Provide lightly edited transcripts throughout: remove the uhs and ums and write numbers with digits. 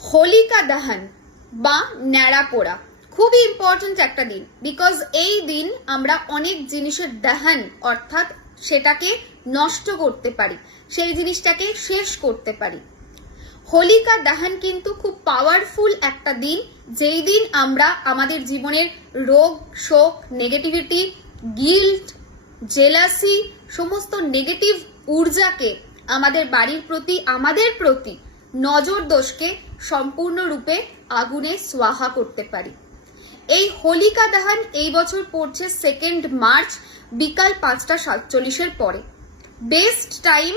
হোলিকা দহন বা ন্যাড়া পোড়া খুবই ইম্পর্টেন্ট একটা দিন, বিকজ এই দিন আমরা অনেক জিনিসের দহন অর্থাৎ সেটাকে নষ্ট করতে পারি, সেই জিনিসটাকে শেষ করতে পারি। হোলিকা দহন কিন্তু খুব পাওয়ারফুল একটা দিন, যেই দিন আমরা আমাদের জীবনের রোগ, শোক, নেগেটিভিটি, গিল্ট, জেলাসি, সমস্ত নেগেটিভ ঊর্জাকে আমাদের বাড়ির প্রতি, আমাদের প্রতি নজর দোষকে সম্পূর্ণরূপে আগুনে সোয়াহা করতে পারি। এই হোলিকা দহন এই বছর পড়ছে 2 মার্চ বিকাল 5:47 পরে। বেস্ট টাইম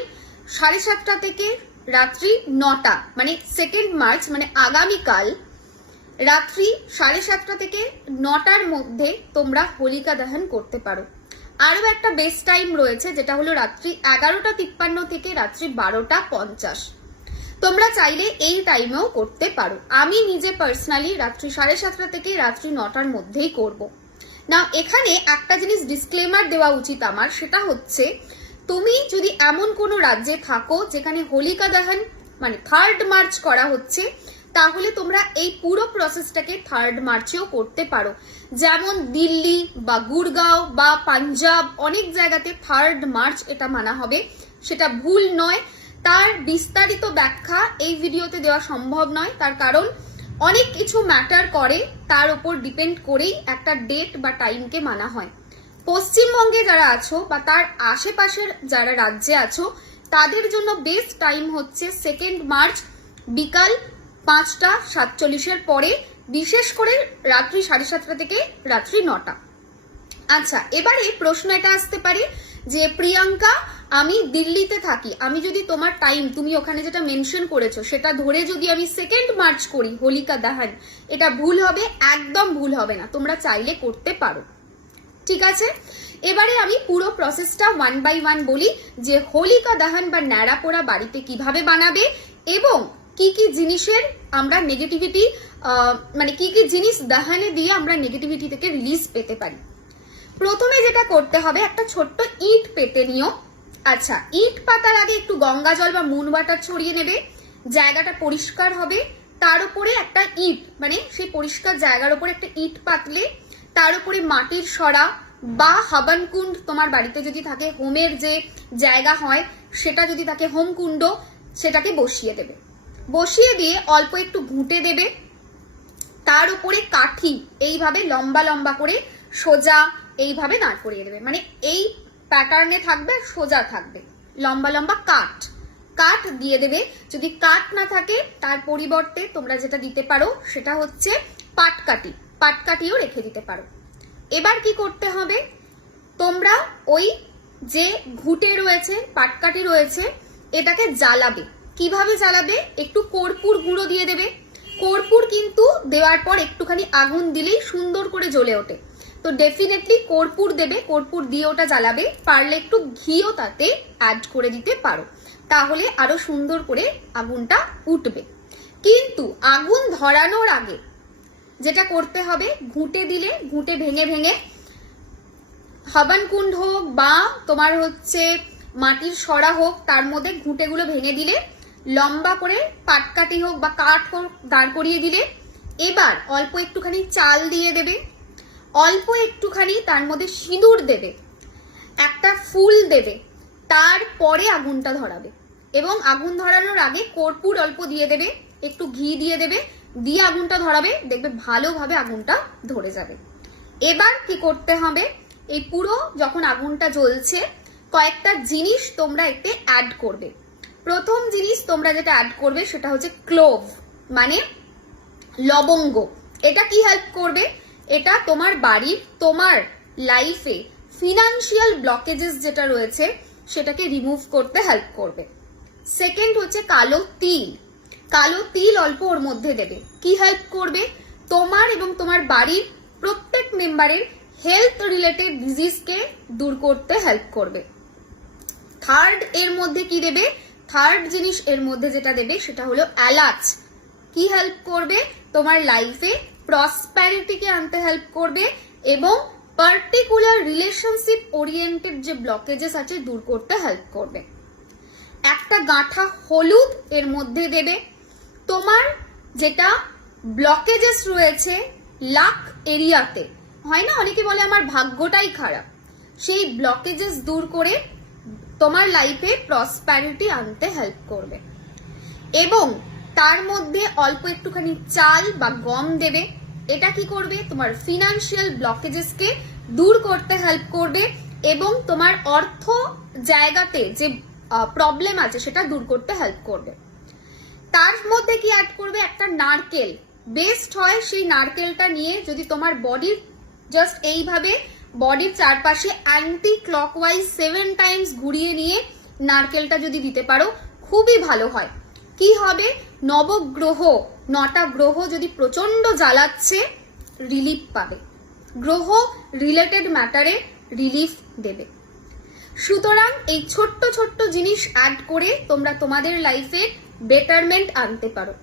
7:30 থেকে রাত্রি 9টা, মানে 2 মার্চ মানে আগামীকাল রাত্রি 7:30 থেকে 9টার মধ্যে তোমরা হোলিকা দহন করতে পারো। আরো একটা বেস্ট টাইম রয়েছে, যেটা হলো রাত্রি 11:53 থেকে রাত্রি 12:50। তোমরা চাইলে এই টাইমেও করতে পারো। আমি নিজে পার্সোনালি রাত্রি 7:30 থেকে রাত্রি 9টার মধ্যেই করব। না, এখানে একটা জিনিস ডিসক্লেমার দেওয়া উচিত আমার, সেটা হচ্ছে তুমি যদি এমন কোনো রাজ্যে থাকো যেখানে হোলিকা দহন মানে 3 মার্চ করা হচ্ছে, তাহলে তোমরা এই পুরো প্রসেসটাকে 3 মার্চেও করতে পারো। যেমন দিল্লি বা গুড়গাঁও বা পাঞ্জাব, অনেক জায়গাতে 3 মার্চ এটা মানা হবে, সেটা ভুল নয়। তার বিস্তারিত ব্যাখ্যা এই ভিডিওতে দেওয়া সম্ভব নয়, তার কারণ অনেক কিছু ম্যাটার করে, তার উপর ডিপেন্ড করেই একটা ডেট বা টাইমকে মানা হয়। পশ্চিমবঙ্গে যারা আছো বা তার আশেপাশের যারা রাজ্যে আছো, তাদের জন্য বেস্ট টাইম হচ্ছে 2 মার্চ বিকাল 5:47 পরে, বিশেষ করে রাত্রি 7:30 থেকে রাত্রি 9টা। আচ্ছা, এবারে প্রশ্ন এটা আসতে পারে যে প্রিয়াঙ্কা, আমি দিল্লিতে থাকি, আমি যদি তোমার টাইম তুমি ওখানে যেটা মেনশন করেছো সেটা ধরে যদি আমি 2 মার্চ করি হোলিকা দহন, এটা ভুল হবে? একদম ভুল হবে না, তোমরা চাইলে করতে পারো। ঠিক আছে, এবারে আমি পুরো প্রসেসটা 1 by 1 বলি যে হোলিকা দহন বা ন্যাড়া পোড়া বাড়িতে কিভাবে বানাবে এবং কি কি জিনিসের আমরা নেগেটিভিটি মানে কি কি জিনিস দহনে দিয়ে আমরা নেগেটিভিটি থেকে রিলিজ পেতে পারি। প্রথমে যেটা করতে হবে, একটা ছোট্ট ইট পেতে নিও। আচ্ছা, ইট পাতার আগে একটু গঙ্গা জল বা মুন ওয়াটার ছড়িয়ে নেবে, জায়গাটা পরিষ্কার হবে। তার উপরে একটা ইট মানে সেই পরিষ্কার জায়গার উপরে একটা ইট পাতলে তার উপরে মাটির সরা বা হাবানকুণ্ড, তোমার বাড়িতে যদি থাকে হোমের যে জায়গা হয় সেটা যদি থাকে হোমকুণ্ড, সেটাকে বসিয়ে দেবে। বসিয়ে দিয়ে অল্প একটু ঘুঁটে দেবে, তার উপরে কাঠি এইভাবে লম্বা লম্বা করে সোজা এইভাবে দাঁড় করিয়ে দেবে, মানে এই প্যাটার্নে থাকবে, সোজা থাকবে, লম্বা লম্বা কাঠ দিয়ে দেবে। যদি কাঠ না থাকে তার পরিবর্তে তোমরা যেটা দিতে পারো সেটা হচ্ছে পাটকাঠিও রেখে দিতে পারো। এবার কি করতে হবে, তোমরা ওই যে ঘুঁটে রয়েছে, পাটকাঠি রয়েছে, এটাকে জ্বালাবে। কিভাবে জ্বালাবে, একটু কর্পূর গুঁড়ো দিয়ে দেবে। কর্পূর কিন্তু দেওয়ার পর একটুখানি আগুন দিলেই সুন্দর করে জ্বলে ওঠে, তো ডেফিনেটলি কর্পূর দেবে, কর্পূর দিয়ে ওটা জ্বালাবে। পারলে একটু ঘিও তাতে অ্যাড করে দিতে পারো, তাহলে আরো সুন্দর করে আগুনটা উঠবে। কিন্তু আগুন ধরানোর আগে যেটা করতে হবে, ঘুঁটে দিলে ঘুঁটে ভেঙে ভেঙে হাবানকুণ্ড হোক বা তোমার হচ্ছে মাটির সরা হোক, তার মধ্যে ঘুঁটেগুলো ভেঙে দিলে, লম্বা করে পাটকাঠি হোক বা কাঠ হোক দাঁড় করিয়ে দিলে, এবার অল্প একটুখানি চাল দিয়ে দেবে, অল্প একটুখানি তার মধ্যে সিঁদুর দেবে, একটা ফুল দেবে, তারপরে আগুনটা ধরাবে। এবং আগুন ধরানোর আগে কর্পূর অল্প দিয়ে দেবে, একটু ঘি দিয়ে দেবে, দিয়ে আগুনটা ধরাবে, দেখবে ভালোভাবে আগুনটা ধরে যাবে। এবার কি করতে হবে, এই পুরো যখন আগুনটা জ্বলছে কয়েকটা জিনিস তোমরা এতে অ্যাড করবে। প্রথম জিনিস তোমরা যেটা অ্যাড করবে সেটা হচ্ছে ক্লোভ মানে লবঙ্গ। এটা কি হেল্প করবে, এটা তোমার বাড়ির, তোমার লাইফে ফিনান্সিয়াল ব্লকেজেস যেটা রয়েছে সেটাকে রিমুভ করতে হেল্প করবে। সেকেন্ড হচ্ছে কালো তিল অল্প ওর মধ্যে দেবে। কি হেল্প করবে, তোমার এবং তোমার বাড়ির প্রত্যেক মেম্বারের হেলথ রিলেটেড ডিজিজকে দূর করতে হেল্প করবে। থার্ড এর মধ্যে কি দেবে, থার্ড জিনিস এর মধ্যে যেটা দেবে সেটা হলো এলাচ। কি হেল্প করবে, তোমার লাইফে প্রসপ্যারিটিকে আনতে হেল্প করবে এবং পার্টিকুলার রিলেশনশিপ ওরিয়েন্টেড যে ব্লকেজেস আছে দূর করতে হেল্প করবে। একটা গাঁঠা হলুদ এর মধ্যে দেবে। তোমার যেটা ব্লকেজেস রয়েছে লাক এরিয়াতে, হয় না অনেকে বলে আমার ভাগ্যটাই খারাপ, সেই ব্লকেজেস দূর করে তোমার লাইফে প্রসপ্যারিটি আনতে হেল্প করবে। এবং তার মধ্যে অল্প একটুখানি চাল বা গম দেবে। এটা কি করবে? তোমার ফিনান্সিয়াল ব্লকেজেসকে দূর করতে হেল্প করবে এবং তোমার অর্থ জায়গাতে যে প্রবলেম আছে সেটা দূর করতে হেল্প করবে। তার মধ্যে কি অ্যাড করবে? একটা নারকেল। বেস্ট হয় সেই নারকেলটা নিয়ে যদি তোমার বডির জাস্ট এইভাবে বডির চারপাশে অ্যান্টি ক্লকওয়াইজ 7 টাইমস ঘুরিয়ে নিয়ে নারকেলটা যদি দিতে পারো খুবই ভালো হয়। কি হবে? নবগ্রহ 9টা গ্রহ যদি প্রচন্ড জ্বালাচ্ছে রিলিফ পাবে, গ্রহ রিলেটেড ম্যাটারে রিলিফ দেবে। সুতরাং এই ছোট্ট ছোট্ট জিনিস অ্যাড করে তোমরা তোমাদের লাইফে বেটারমেন্ট আনতে পারো।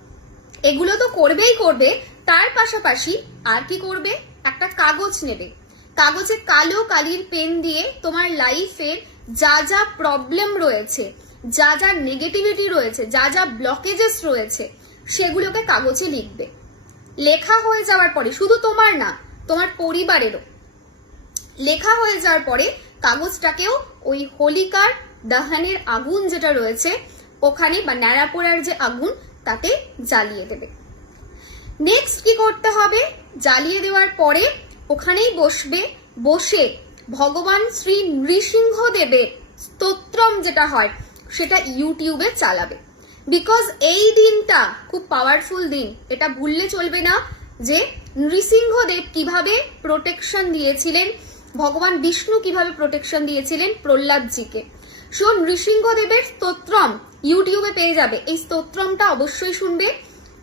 এগুলো তো করবেই করবে, তার পাশাপাশি আর কি করবে? একটা কাগজ নেবে, কাগজে কালো কালির পেন দিয়ে তোমার লাইফের যা যা প্রবলেম রয়েছে, যা যা নেগেটিভিটি রয়েছে, যা যা ব্লকেজেস রয়েছে সেগুলোকে কাগজে লিখবে। লেখা হয়ে যাওয়ার পরে শুধু তোমার না, তোমার পরিবারেরও লেখা হয়ে যাওয়ার পরে কাগজটাকেও ওই হোলিকার দহনের আগুন যেটা রয়েছে ওখানে বা ন্যাড়া পোড়ার যে আগুন তাতে জ্বালিয়ে দেবে। নেক্সট কি করতে হবে? জ্বালিয়ে দেওয়ার পরে ওখানেই বসবে, বসে ভগবান শ্রী নৃসিংহদেবের স্তোত্রম যেটা হয় সেটা ইউটিউবে চালাবে। বিকজ এই দিনটা খুব পাওয়ারফুল দিন, এটা ভুললে চলবে না যে নৃসিংহদেব কিভাবে প্রোটেকশন দিয়েছিলেন, ভগবান বিষ্ণু কিভাবে প্রোটেকশন দিয়েছিলেন প্রহ্লাদজিকে। সো নৃসিংহদেবের স্তোত্রম ইউটিউবে পেয়ে যাবে, এই স্তোত্রমটা অবশ্যই শুনবে।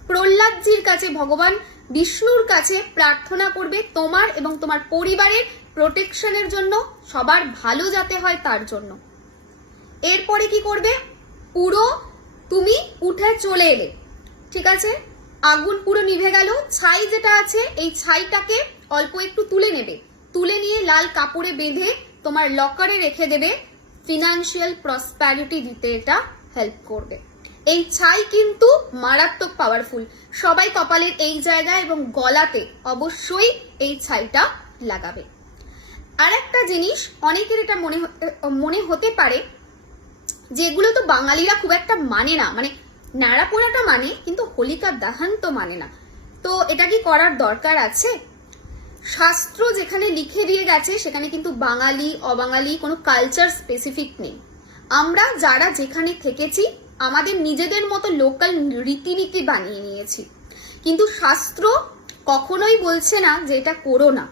প্রহ্লাদজির কাছে, ভগবান বিষ্ণুর কাছে প্রার্থনা করবে তোমার এবং তোমার পরিবারের প্রোটেকশনের জন্য, সবার ভালো যাতে হয় তার জন্য। এরপরে কি করবে? পুরো তুমি উঠে চলে এলে, ঠিক আছে, আগুন পুরো নিভে গেল, ছাই যেটা আছে এই ছাইটাকে অল্প একটু তুলে নেবে, তুলে নিয়ে লাল কাপড়ে বেঁধে তোমার লকারে রেখে দেবে। ফিনান্সিয়াল প্রসপ্যারিটি দিতে এটা হেল্প করবে। এই ছাই কিন্তু মারাত্মক পাওয়ারফুল। সবাই কপালের এই জায়গায় এবং গলাতে অবশ্যই এই ছাইটা লাগাবে। আর একটা জিনিস অনেকের এটা মনে হতে পারে যেগুলো তো বাঙালিরা খুব একটা মানে না, মানে ন্যাড়া পোড়াটা মানে কিন্তু হোলিকা দহন তো মানে না, তো এটা কি করার দরকার আছে? শাস্ত্র যেখানে লিখে দিয়ে গেছে সেখানে কিন্তু বাঙালি অবাঙালি কোনো কালচার স্পেসিফিক নেই। আমরা যারা যেখানে থেকেছি আমাদের নিজেদের মতো লোকাল রীতিনীতি বানিয়ে নিয়েছি, কিন্তু শাস্ত্র কখনোই বলছে না যে এটা করো না।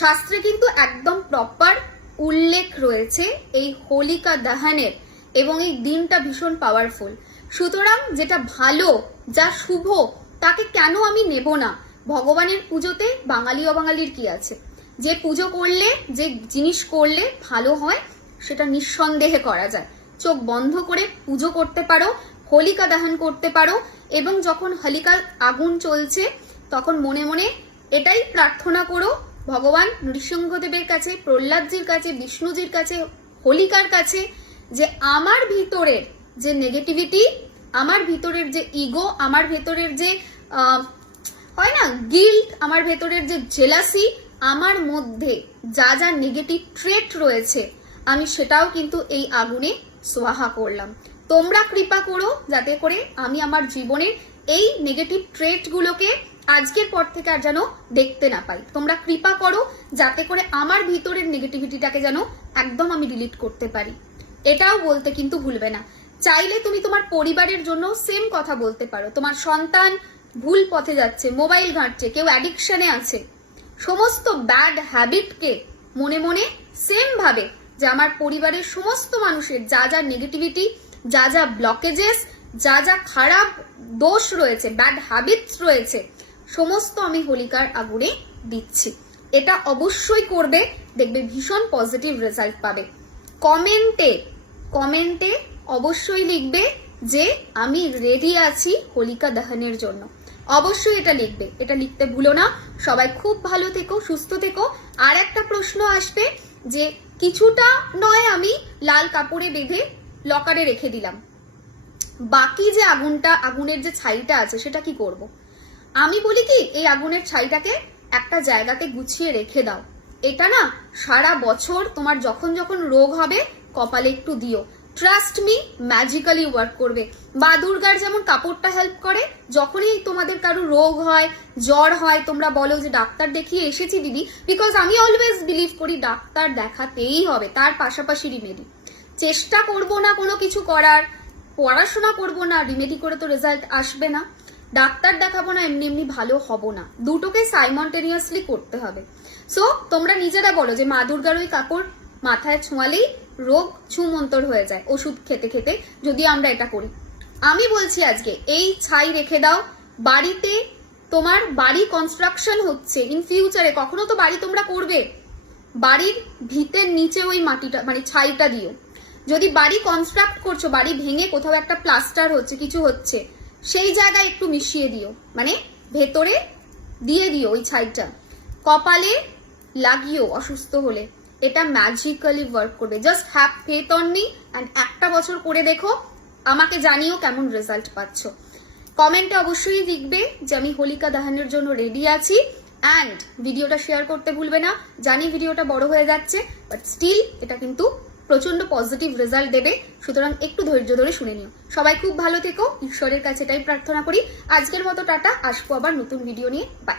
শাস্ত্রে কিন্তু একদম প্রপার উল্লেখ রয়েছে এই হোলিকা দহনের, এবং এই দিনটা ভীষণ পাওয়ারফুল। সুতরাং যেটা ভালো, যা শুভ, তাকে কেন আমি নেব না? ভগবানের পুজোতে বাঙালি অবাঙালির কি আছে? যে পুজো করলে, যে জিনিস করলে ভালো হয় সেটা নিঃসন্দেহে করা যায়। চোখ বন্ধ করে পুজো করতে পারো, হোলিকা দহন করতে পারো, এবং যখন হোলিকার আগুন চলছে তখন মনে মনে এটাই প্রার্থনা করো ভগবান নৃসিংহদেবের কাছে, প্রহ্লাদজির কাছে, বিষ্ণুজির কাছে, হোলিকার কাছে, যে আমার ভিতরের যে নেগেটিভিটি, আমার ভিতরের যে ইগো, আমার ভেতরের যে হয় না গিল্ট, আমার ভেতরের যে জেলাসি, আমার মধ্যে যা যা নেগেটিভ ট্রেট রয়েছে আমি সেটাও কিন্তু এই আগুনে সোয়াহা করলাম। তোমরা কৃপা করো যাতে করে আমি আমার জীবনের এই নেগেটিভ ট্রেটগুলোকে আজকের পর থেকে আর যেন দেখতে না পাই। তোমরা কৃপা করো যাতে করে আমার ভিতরের নেগেটিভিটিটাকে যেন একদম আমি ডিলিট করতে পারি। এটাও বলতে কিন্তু ভুলবে না। চাইলে তুমি তোমার পরিবারের জন্য সেম কথা বলতে পারো। তোমার সন্তান ভুল পথে যাচ্ছে, মোবাইল ঘাঁটছে, কেউ অ্যাডিকশনে আছে, সমস্ত ব্যাড হ্যাবিটকে মনে মনে সেম ভাবে যে আমার পরিবারের সমস্ত মানুষের যা যা নেগেটিভিটি, যা যা ব্লকেজেস, যা যা খারাপ দোষ রয়েছে, ব্যাড হ্যাবিটস রয়েছে, সমস্ত আমি হোলিকার আগুনে দিচ্ছি। এটা অবশ্যই করবে, দেখবে ভীষণ পজিটিভ রেজাল্ট পাবে। কমেন্টে অবশ্যই লিখবে যে আমি রেডি আছি হোলিকা দহনের জন্য। অবশ্যই এটা লিখবে, এটা লিখতে ভুলো না। সবাই খুব ভালো থেকো, সুস্থ থেকো। আর একটা প্রশ্ন আসবে যে কিছুটা নয় আমি লাল কাপড়ে বেঁধে লকারে রেখে দিলাম, বাকি যে আগুনের যে ছাইটা আছে সেটা কি করব। আমি বলি কি, এই আগুনের ছাইটাকে একটা জায়গাতে গুছিয়ে রেখে দাও। এটা না সারা বছর তোমার যখন যখন রোগ হবে কপালে একটু দিও, ট্রাস্ট মি, ম্যাজিক্যালি ওয়ার্ক করবে। মা দুর্গার যেমন কাপড়টা হেল্প করে, যখনই তোমাদের কারো রোগ হয়, জ্বর হয়, তোমরা বলো যে ডাক্তার দেখিয়ে এসেছি দিদি, বিকজ আমি অলওয়েজ বিলিভ করি ডাক্তার দেখাতেই হবে, তার পাশাপাশি রিমেডি। চেষ্টা করব না কোনো কিছু করার, পড়াশোনা করব না, রিমেডি করে তো রেজাল্ট আসবে না, ডাক্তার দেখাবো না, এমনি এমনি ভালো হব না, দুটোকে সাইমন্টেনিয়াসলি করতে হবে। সো তোমরা নিজেরা বলো যে মা দুর্গার ওই কাপড় মাথায় ছোঁয়ালেই রোগ ছুমন্তর হয়ে যায় ওষুধ খেতে খেতে, যদি আমরা এটা করি। আমি বলছি আজকে এই ছাই রেখে দাও বাড়িতে। তোমার বাড়ি কনস্ট্রাকশন হচ্ছে, ইন ফিউচারে কখনো তো বাড়ি তোমরা করবে, বাড়ির ভিতের নিচে ওই মাটিটা মানে ছাইটা দিও। যদি বাড়ি কনস্ট্রাক্ট করছো, বাড়ি ভেঙে কোথাও একটা প্লাস্টার হচ্ছে, কিছু হচ্ছে, সেই জায়গায় একটু মিশিয়ে দিও, মানে ভেতরে দিয়ে দিও ওই ছাইটা, কপালে লাগিও অসুস্থ হলে। এটা ম্যাজিক্যালি ওয়ার্ক করবে। Just have faith on me and একটা বছর করে দেখো, আমাকে জানিও কেমন রেজাল্ট পাচ্ছ। কমেন্টে অবশ্যই লিখবে যে আমি হোলিকা দাহানের জন্য রেডি আছি, অ্যান্ড ভিডিওটা শেয়ার করতে ভুলবে না। জানি ভিডিওটা বড় হয়ে যাচ্ছে, বাট স্টিল এটা কিন্তু প্রচন্ড পজিটিভ রেজাল্ট দেবে, সুতরাং একটু ধৈর্য ধরে শুনে নিও। সবাই খুব ভালো থেকো, ঈশ্বরের কাছে এটাই প্রার্থনা করি। আজকের মতো টাটা, আসবো আবার নতুন ভিডিও নিয়ে, বাই।